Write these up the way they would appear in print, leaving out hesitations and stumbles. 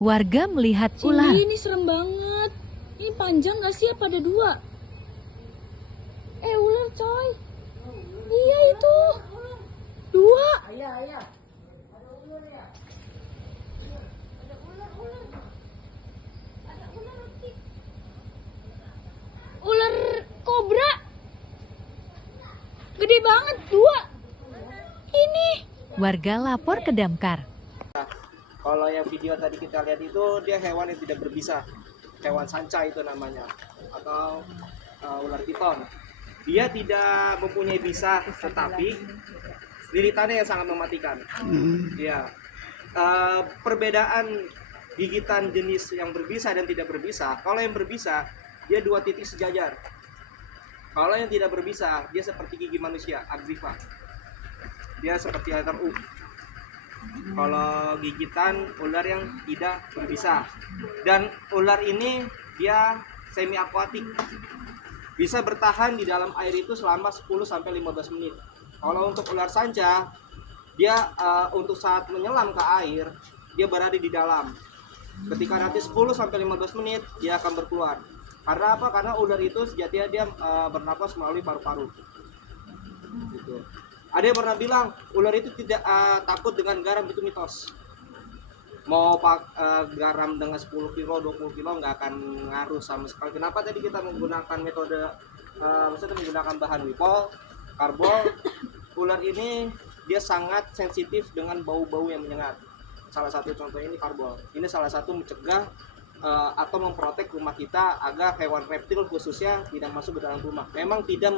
Warga melihat ular. Cindy, ini serem banget. Ini panjang gak sih? Apa ada dua? Ular coy. Iya itu. Dua. Ular kobra. Gede banget, dua. Ini. Warga lapor ke Damkar. Kalau yang video tadi kita lihat itu dia hewan yang tidak berbisa, hewan sanca itu namanya, atau ular piton. Dia tidak mempunyai bisa, tetapi liritannya yang sangat mematikan. Ya, perbedaan gigitan jenis yang berbisa dan tidak berbisa. Kalau yang berbisa dia dua titik sejajar. Kalau yang tidak berbisa dia seperti gigi manusia, agriva. Dia seperti letter U. Kalau gigitan ular yang tidak berbisa, dan ular ini dia semi akuatik, bisa bertahan di dalam air itu selama 10-15 menit. Kalau untuk ular sanca, dia untuk saat menyelam ke air dia berada di dalam. Ketika nanti 10-15 menit dia akan berkeluar. Karena apa? Karena ular itu sejatinya dia bernapas melalui paru-paru gitu. Ada yang pernah bilang ular itu tidak takut dengan garam, itu mitos. Mau garam dengan 10 kilo, 20 kilo nggak akan ngaruh sama sekali. Kenapa tadi kita menggunakan metode maksudnya menggunakan bahan wipol, karbol. Ular ini dia sangat sensitif dengan bau-bau yang menyengat. Salah satu contohnya ini karbol. Ini salah satu mencegah atau memprotek rumah kita agar hewan reptil khususnya tidak masuk ke dalam rumah. Memang tidak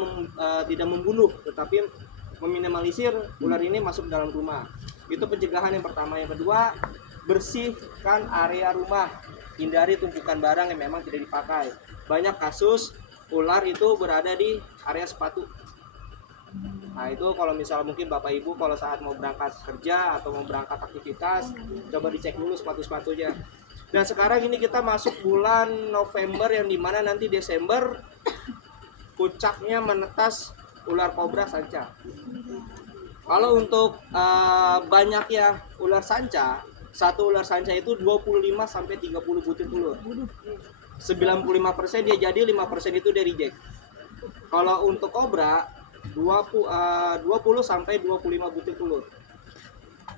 membunuh, tetapi meminimalisir ular ini masuk ke dalam rumah. Itu pencegahan yang pertama. Yang kedua, bersihkan area rumah, hindari tumpukan barang yang memang tidak dipakai. Banyak kasus ular itu berada di area sepatu. Nah itu kalau misal mungkin Bapak Ibu kalau saat mau berangkat kerja atau mau berangkat aktivitas, coba dicek dulu sepatu-sepatunya. Dan sekarang ini kita masuk bulan November, yang dimana nanti Desember puncaknya menetas ular kobra sanca. Kalau untuk banyak ya ular sanca, satu ular sanca itu 25-30 butir telur. 95% dia jadi, 5% itu dari reject. Kalau untuk kobra 20-25 butir telur.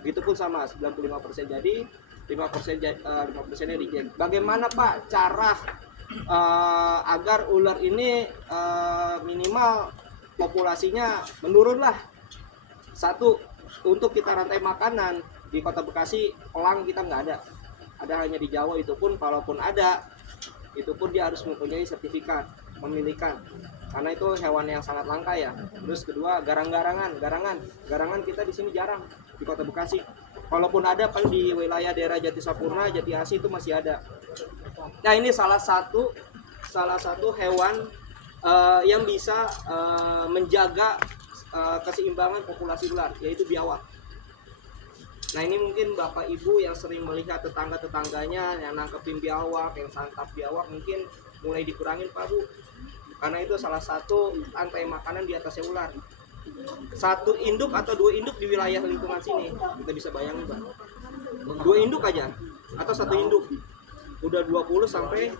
Itu pun sama, 95% jadi, 5% nya reject. Bagaimana Pak cara agar ular ini minimal populasinya menurun lah? Satu, untuk kita rantai makanan di Kota Bekasi elang kita nggak ada, hanya di Jawa. Itu pun kalaupun ada, itu pun dia harus mempunyai sertifikat memilikan, karena itu hewan yang sangat langka ya. Terus kedua, garangan kita di sini jarang di Kota Bekasi. Kalaupun ada paling di wilayah daerah Jati Sapurna, Jati Asih itu masih ada. Nah ini salah satu hewan yang bisa menjaga keseimbangan populasi ular, yaitu biawak. Nah ini mungkin Bapak Ibu yang sering melihat tetangga-tetangganya yang nangkepin biawak, yang santap biawak, mungkin mulai dikurangin Pak Bu, karena itu salah satu rantai makanan di atasnya ular. Satu induk atau dua induk di wilayah lingkungan sini, kita bisa bayangin Pak, 2 induk aja atau satu induk udah 20-25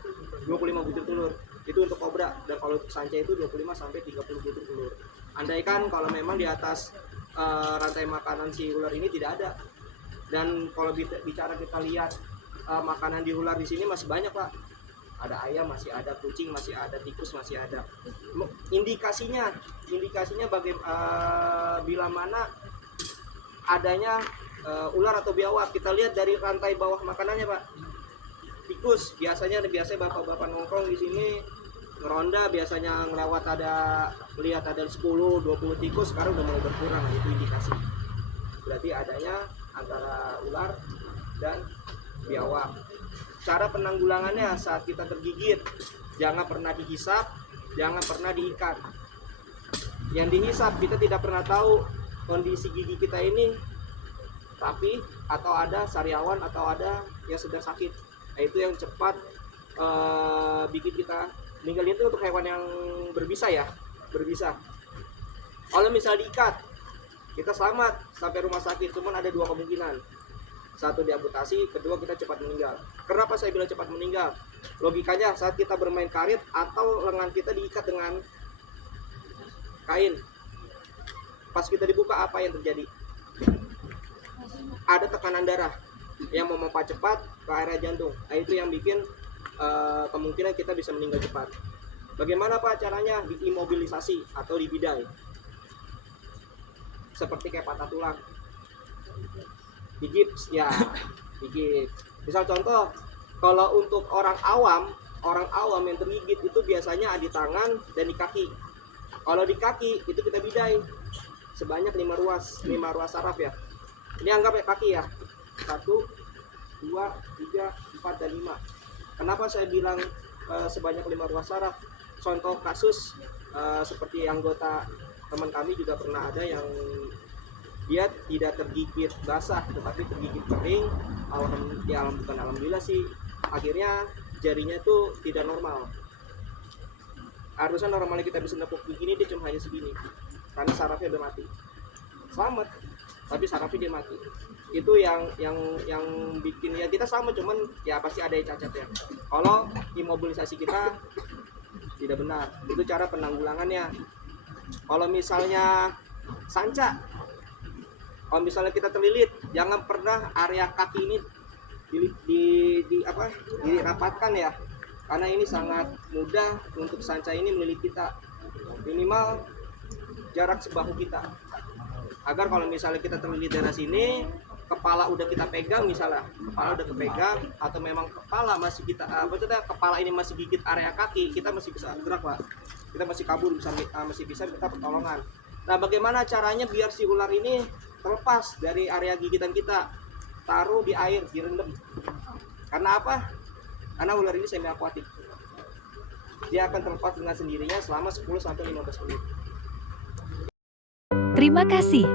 butir telur. Itu untuk kobra. Dan kalau untuk sanca itu 25-30 butir telur. Andaikan kalau memang di atas rantai makanan si ular ini tidak ada. Dan kalau bicara kita lihat makanan di ular di sini masih banyak Pak. Ada ayam masih ada, kucing masih ada, tikus masih ada. Indikasinya bila mana adanya ular atau biawak, kita lihat dari rantai bawah makanannya Pak. Tikus biasanya bapak-bapak nongkrong di sini ngeronda, biasanya lihat ada 10-20 tikus, sekarang udah mulai berkurang. Itu indikasi berarti adanya antara ular dan biawak. Cara penanggulangannya saat kita tergigit, jangan pernah dihisap, jangan pernah diikat. Yang dihisap kita tidak pernah tahu kondisi gigi kita ini atau ada sariawan atau ada yang sedang sakit. Nah itu yang cepat bikin kita meninggal. Itu untuk hewan yang berbisa. Kalau misal diikat, kita selamat sampai rumah sakit. Cuman ada 2 kemungkinan. Satu diamputasi, kedua kita cepat meninggal. Kenapa saya bilang cepat meninggal? Logikanya saat kita bermain karet atau lengan kita diikat dengan kain, pas kita dibuka apa yang terjadi? Ada tekanan darah yang memompa cepat ke area jantung. Nah, itu yang bikin kemungkinan kita bisa meninggal cepat. Bagaimana Pak caranya? Diimobilisasi atau dibidai. Seperti kayak patah tulang. Digips ya, digips. Misal contoh, kalau untuk orang awam yang tergigit itu biasanya di tangan dan di kaki. Kalau di kaki itu kita bidai sebanyak 5 ruas saraf ya. Ini anggap ya kaki ya. 1, 2, 3, 4, dan 5. Kenapa saya bilang sebanyak 5 ruas saraf? Contoh kasus seperti anggota teman kami juga pernah ada yang dia tidak tergigit basah tetapi tergigit kering. Alhamdulillah sih, akhirnya jarinya itu tidak normal. Harusnya normalnya kita bisa nepuk begini, dia cuma hanya segini karena sarafnya udah mati. Selamat, tapi sarafnya dia mati. Itu yang bikin ya kita sama, cuman ya pasti ada yang cacat ya. Kalau imobilisasi kita tidak benar, itu cara penanggulangannya. Kalau misalnya sanca, kalau misalnya kita terlilit, jangan pernah area kaki ini dirapatkan ya, karena ini sangat mudah untuk sanca ini melilit kita. Minimal jarak sebahu kita, agar kalau misalnya kita terlilit dari sini, kepala udah kita pegang, misalnya kepala udah kepegang, atau memang kepala masih kita kepala ini masih gigit area kaki, kita masih bisa gerak Pak, kita masih kabur, masih bisa minta pertolongan. Nah, bagaimana caranya biar si ular ini terlepas dari area gigitan kita? Taruh di air, direndam. Karena apa? Karena ular ini semi akuatik, dia akan terlepas dengan sendirinya selama 10-15 menit. Terima kasih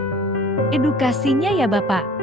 edukasinya ya Bapak.